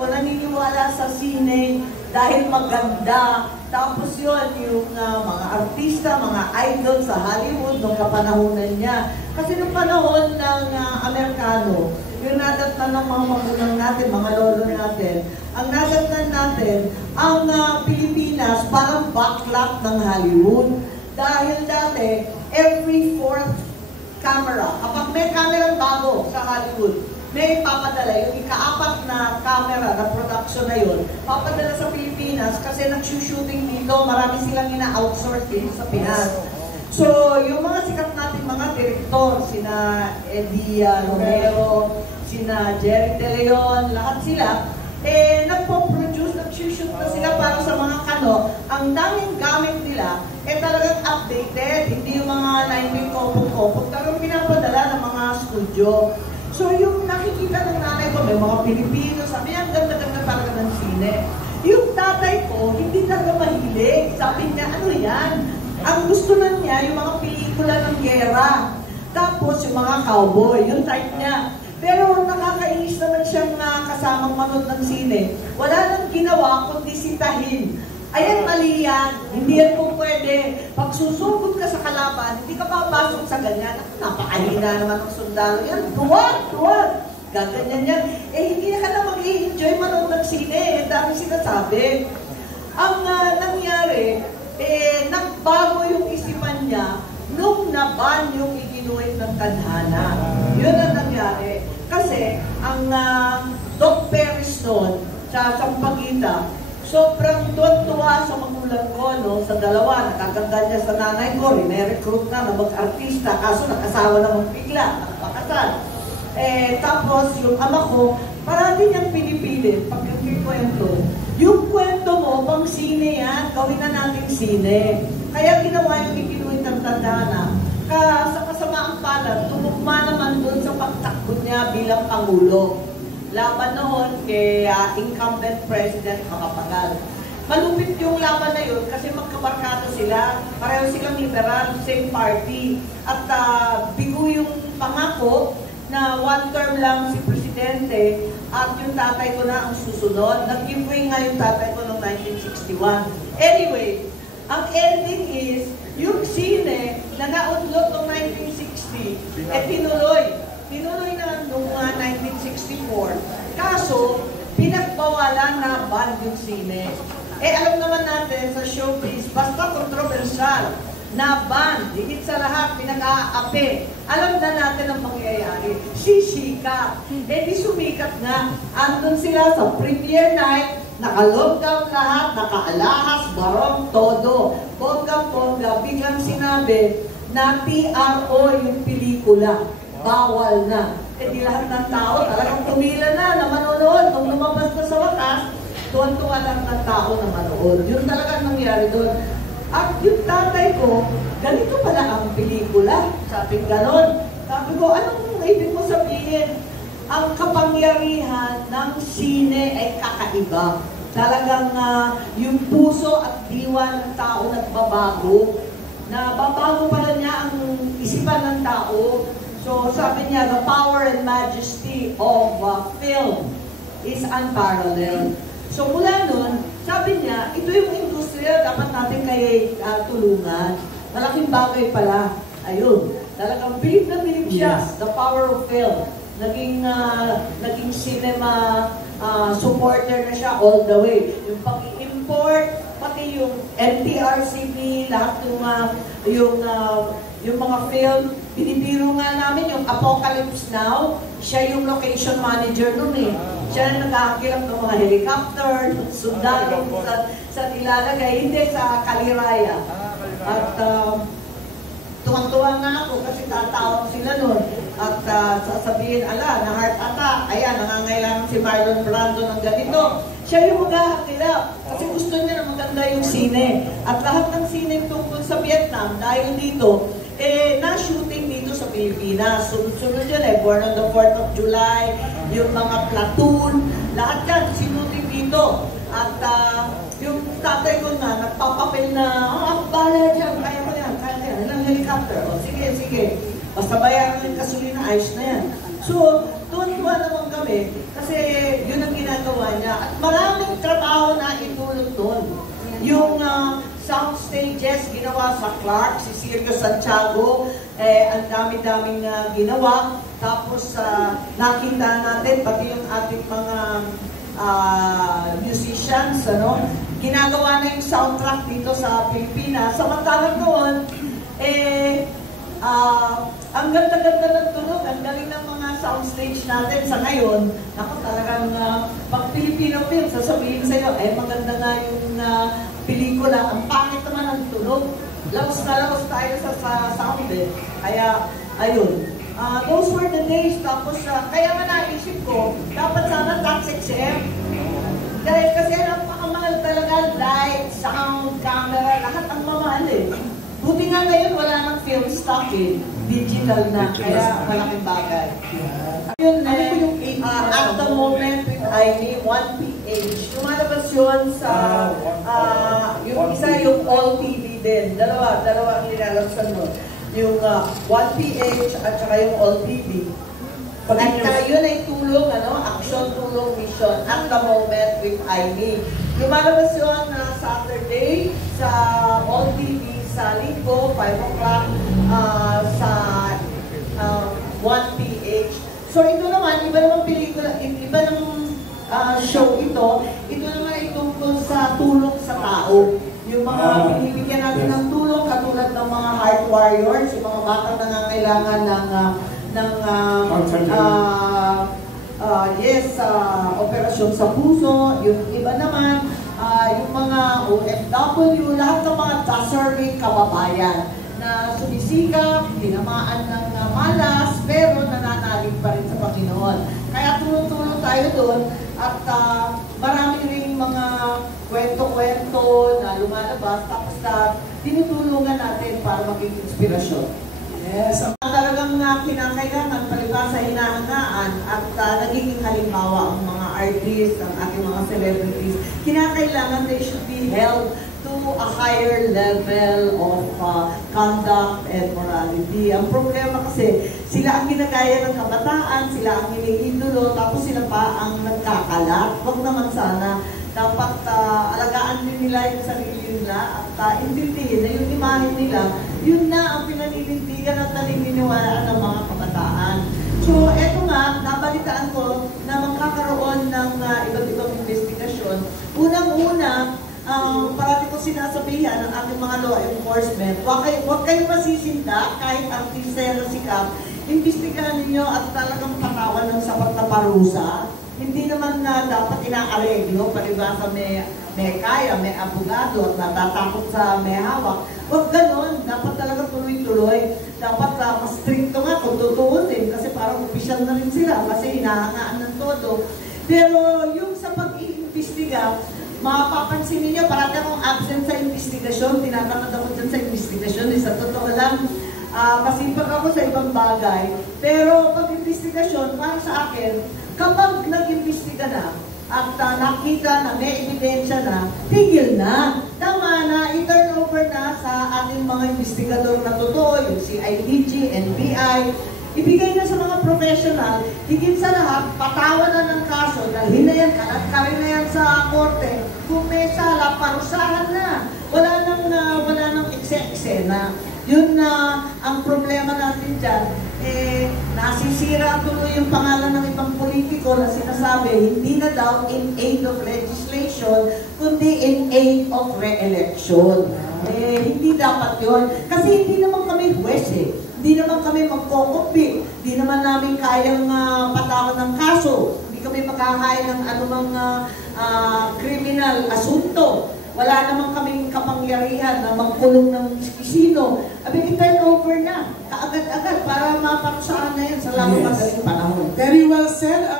Naniniwala sa sine dahil maganda. Tapos yun, yung mga artista, mga idol sa Hollywood nung kapanahonan niya. Kasi nung panahon ng Amerikano, yung nadatnan ng mga magulang natin, mga lolo natin, ang nadatnan natin, ang Pilipinas parang backlot ng Hollywood. Dahil dati, every fourth camera, kapag may camera bago sa Hollywood, may papadala, yung ika-apat na camera na production na yun, papadala sa Pilipinas kasi nag-shooting dito, marami silang ina-outsource dito sa Pinas. So, yung mga sikat natin mga direktor, sina Eddie Romero, sina Jerry De Leon, lahat sila, nagpo-produce, nag-shoot na sila para sa mga kano. Ang daming gamit nila, talagang updated, hindi yung mga 19-kopong-kopong, talagang pinapadala ng mga studio. So, yung nakikita ng nanay ko, may mga Pilipino, sabi niya, ang ganda-ganda talaga ng sine. Yung tatay ko, hindi talaga mahilig. Sabi niya, ano yan? Ang gusto na niya, yung mga pelikula ng gera. Tapos, yung mga cowboy, yung type niya. Pero nakakainis naman siyang kasamang manood ng sine. Wala nang ginawa, kundi sitahin. Ayan, mali yan. Hindi yan po pwede. Pag susugod ka sa kalaban, hindi ka papasok sa ganyan. Napakahina naman ng sundalo yan. Tuwag! Gaganyan yan. Hindi ka na mag-i-enjoy manood ng sine. Dami sinasabi. Ang nangyari, nagbago yung isipan niya nung naban yung iginuit ng tadhana. Yun ang nangyari. Kasi, ang Doc Perez noon, sa Sampaguita, sobrang tuwa sa magulang ko, no? Sa dalawa, nakaganda niya sa nanay ko, rin-recruit na mag-artista, kaso nakasawa naman bigla, nakapakasal. Tapos yung ama ko, parati niyang pinipilit, pag nagkikwento, yung kwento mo, pang sine yan, gawin na natin sine. Kaya ginawa yung ikinuit ng tandana. Sa kasamaang palad, tumugma naman doon sa pagtakbo niya bilang Pangulo. Laban noon kay incumbent President Macapagal. Malupit yung laban na yun kasi magkabarkada sila. Pareho silang liberal, same party. At bigo yung pangako na one term lang si Presidente at yung tatay ko na ang susunod. Nag-giveaway nga yung tatay ko noong 1961. Anyway, ang ending is, yung sine na naudlot noong 1960, tinuloy na noong 1964. Kaso, pinagbawalan na ban yung sine. Alam naman natin sa showbiz, basta kontrobersyal, na ban, higit sa lahat, pinag-aapi. Alam na natin ang mangyayari. Sisikat. Di sumikat nga. Andun sila sa premiere night, naka-lockdown lahat, naka-alahas, barong, todo. Bonggang-bongga, biglang sinabi na PRO yung pelikula. Bawal na. Di lahat ng tao talagang tumila na manonood. Nung lumabas na sa wakas, tuwan-tuwa lang ng tao na manood. Yun talaga nangyari doon. At yung tatay ko, ganito pala ang pelikula. Sabi ganon. Sabi ko, anong ibig mo sabihin? Ang kapangyarihan ng sine ay kakaiba. Talagang yung puso at diwa ng tao nagbabago. Nababago pala niya ang isipan ng tao. So, sabi niya, the power and majesty of film is unparalleled. So, mula nun, sabi niya, ito yung industriya, dapat natin kayo tulungan. Malaking bagay pala. Ayun. Talagang bilib na bilib siya. Yes. The power of film. Naging cinema supporter na siya all the way. Yung pag-import, pati yung NTRCB, lahat yung mga film, binibiro nga namin yung Apocalypse Now, siya yung location manager nun eh. Siya na nag-aakirap ng mga helicopter, sundalo, sa ilalagay, hindi sa Kaliraya. At tuwang-tuwa nga ako kasi tatawag sila nun. At sasabihin, ala, na heart attack, ayan, nangangailangan si Marlon Brando ng ganito. Siya yung mag-aakirap kasi gusto niya na maganda yung sine. At lahat ng sine tungkol sa Vietnam, dahil dito, na-shooting dito sa Pilipinas. Sunod yun Born on the 4th of July, yung mga platoon, lahat yan, sinuting dito. At yung tatay ko na, nagpapapel na, bala dyan, kaya ko yan, ilang helicopter. Sige. Basta bayaran ng gasolina, ayos na yan. So, tuwan-tuwa naman kami, kasi yun ang ginagawa. ginagawa niya. At maraming trabaho na itulong doon. Yung sound stages, ginawa sa Clark, si Sergio Santiago, ang dami-daming ginawa. Tapos nakita natin, pati yung ating mga musicians, ginagawa na yung soundtrack dito sa Pilipinas. Samantalang noon, ang ganda-ganda ng tunog, ang galing ng mga soundstage natin sa ngayon. Ako talagang pag Filipino film, sasabihin sa'yo, maganda nga yung pelikula. Ang pangit naman ang tunog. Laos na laos tayo sa sound Kaya, ayun. Those were the days. Tapos, kaya nga naisip ko, dapat sana TaxXM. Dahil kasi napakamahal talaga, light, sound, camera, lahat ang mamahal Buti nga ngayon, wala nang film stock digital na, kaya malaking bagay. Yun at the moment with Ivy, 1PH. Lumalabas yun sa, yung isa yung All TV din. Dalawa ang nilalabsan mo. Yung 1PH at saka yung All TV. At yun ay tulong, action, tulong, mission at the moment with Ivy. Lumalabas yun na Saturday sa All TV sa Linggo, 5 o'clock sa 1PH. So ito naman, iba naman pelikula, iba ng show ito. Ito naman ay tungkol sa tulong sa tao. Yung mga binibigyan natin ng tulong, katulad ng mga heart warriors, yung mga batang nangangailangan ng operasyon sa puso. Yung iba naman, yung mga OFW, lahat ng mga deserving kababayan na sumisikap, tinamaan ng malas, pero nananalig pa rin sa Panginoon. Kaya tulong-tulong tayo doon at marami rin mga kwento-kwento na lumalabas, tapos tinutulungan natin para maging inspirasyon. Yes. Talagang kinakailangan palibasa hinahangaan at nagiging halimbawa ang mga artists, ang ating mga celebrities. Kinakailangan they should be held to a higher level of conduct and morality. Ang problema kasi, sila ang ginagaya ng kabataan, sila ang iniidolo, tapos sila pa ang nagkakalat. Huwag naman sana. Dapat alagaan din nila yung sarili nila at intindihin na yung imahe nila, yun na ang pinaninindigan at naniniwalaan ng mga kabataan. So, eto nga, nabalitaan ko na magkakaroon ng iba't ibang investigasyon. Unang-una, parati ko sinasabihan ng ating mga law enforcement, huwag kayong masisinta kahit artista yan na sikat, imbestigahan ninyo at talagang patawan ng sapat na parusa. Hindi naman na dapat inaareglo, palibasa may kaya, may abogado at natatakot sa may hawak. Huwag ganon, dapat talaga tuloy-tuloy. Dapat mas stricto nga kung tutuunin kasi parang opisyal na rin sila kasi hinahangaan ng todo. Pero yung sa pag-iimbestiga, mapapansin ninyo, parati akong absent sa investigasyon, tinatamad ako dyan sa investigasyon, sa totoo lang, masipag ako sa ibang bagay. Pero pag-investigasyon, para sa akin, kapag nag-imbestiga na at nakita na may ebidensya na, tigil na. Tama na, i-turn over na sa ating mga investigador na totoo, yung CIDG, NBI, ibigay na sa mga professional, higit sa lahat, patawan na ng kaso, dalhin na yan, kalat-karin na yan sa korte, kung may sala, parusahan na. Wala nang eksena. Yun na ang problema natin dyan, nasisira tuloy yung pangalan ng ibang politiko na sinasabi, hindi na daw in aid of legislation, kundi in aid of re-election. Hindi dapat yun. Kasi hindi naman kami huwes Hindi naman kami magkokompi. Hindi naman namin kayang patawan ng kaso. Hindi kami maghahain ng anumang criminal asunto. Wala naman kaming kapangyarihan na magkulong ng sino. I-turn over na, kaagad-agad, para maparusahan na yan sa lamang madaling panahon. Very well said.